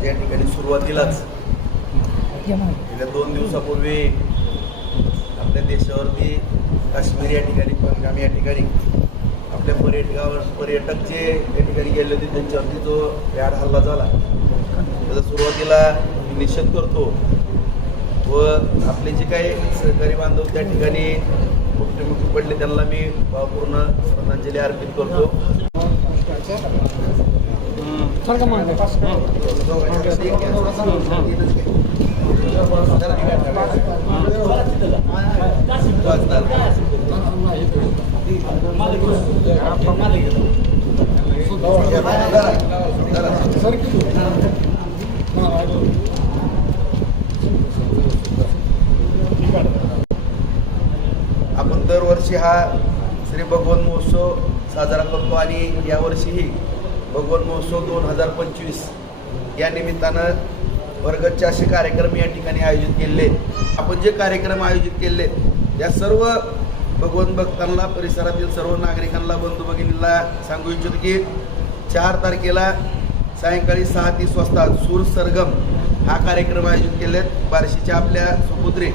आज या ठिकाणी सुरुवातीलाच. गेल्या दोन दिवसापूर्वी आपल्या देशावरती काश्मीर या ठिकाणी पहलगाम या ठिकाणी आपल्या पर्यटकावर पर्यटक जे या ठिकाणी गेले होते. त्यांच्यावरती जो याड हल्ला झाला. त्याचा सुरुवातीला मी निषेध करतो. व आपले जे काही सहकारी बांधव त्या ठिकाणी मृत्युमुखी पडले त्यांना मी भावपूर्ण श्रद्धांजली अर्पित करतो. आपण दरवर्षी हा श्री भगवान महोत्सव साजरा करतो आणि यावर्षीही भगवान महोत्सव दोन हजार पंचवीस या निमित्तानं वर्गतचे असे कार्यक्रम या ठिकाणी आयोजित केले. आपण जे कार्यक्रम आयोजित केले त्या सर्व भगवान भक्तांना परिसरातील सर्व नागरिकांना बंधू भगिनींना सांगू इच्छितो की चार तारखेला सायंकाळी सहा तीस वाजता सूर सरगम हा कार्यक्रम आयोजित केलेत. बार्शीच्या आपल्या सुपुत्री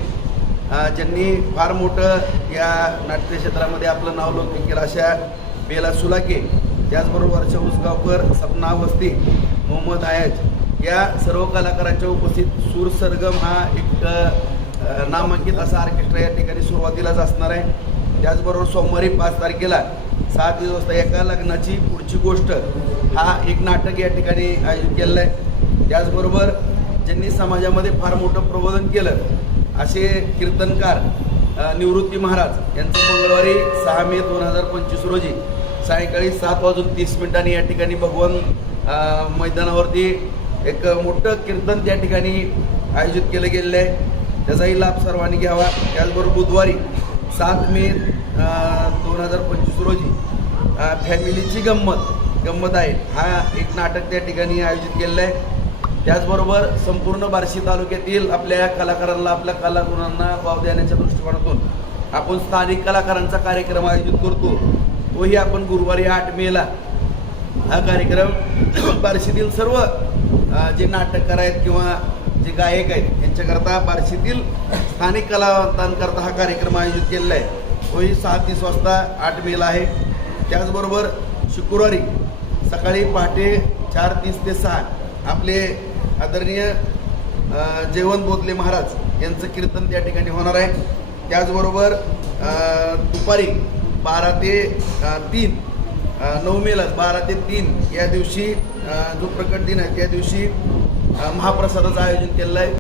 ज्यांनी फार मोठं या नाट्य क्षेत्रामध्ये आपलं नाव लौकिक केलं अशा बेला सुलाके त्याचबरोबर अर्ष उसगावकर सपना वस्ती मोहम्मद आयाज या सर्व कलाकारांच्या उपस्थित सूर सरगम हा एक नामांकित असा ऑर्केस्ट्रा या ठिकाणी सुरुवातीलाच असणार आहे. त्याचबरोबर सोमवारी पाच तारखेला सात दिवस वाजता एका लग्नाची पुढची गोष्ट हा एक नाटक या ठिकाणी आयोजित केलेलं आहे. त्याचबरोबर ज्यांनी समाजामध्ये फार मोठं प्रबोधन केलं असे कीर्तनकार निवृत्ती महाराज यांचं मंगळवारी सहा मे दोन हजार पंचवीस रोजी सायंकाळी सात वाजून तीस मिनिटांनी या ठिकाणी भगवान मैदानावरती एक मोठं कीर्तन त्या ठिकाणी आयोजित केलं गेलेलं आहे. त्याचाही लाभ सर्वांनी घ्यावा. त्याचबरोबर बुधवारी सात मे दोन हजार पंचवीस रोजी फॅमिलीची गंमत गंमत आहे. हा एक नाटक त्या ठिकाणी आयोजित केलेलं आहे. त्याचबरोबर संपूर्ण बार्शी तालुक्यातील आपल्या कलाकारांना आपल्या कलागुणांना वाव देण्याच्या दृष्टिकोनातून आपण स्थानिक कलाकारांचा कार्यक्रम आयोजित करतो. तोही आपण गुरुवारी आठ मेला हा कार्यक्रम बार्शीतील सर्व जे नाटककार आहेत किंवा जे गायक आहेत यांच्याकरता बार्शीतील स्थानिक कलावंतांकरता हा कार्यक्रम आयोजित केलेला आहे. तोही सहा तीस वाजता आठ मेला आहे. त्याचबरोबर शुक्रवारी सकाळी पहाटे चार तीस ते सहा आपले आदरणीय जेवण जयवंत बोधले महाराज यांचं कीर्तन त्या ठिकाणी होणार आहे. त्याचबरोबर दुपारी बारा ते तीन नऊ मेला बारा ते तीन या दिवशी जो प्रकट दिन आहे त्या दिवशी महाप्रसादाचं आयोजन केलेलं आहे.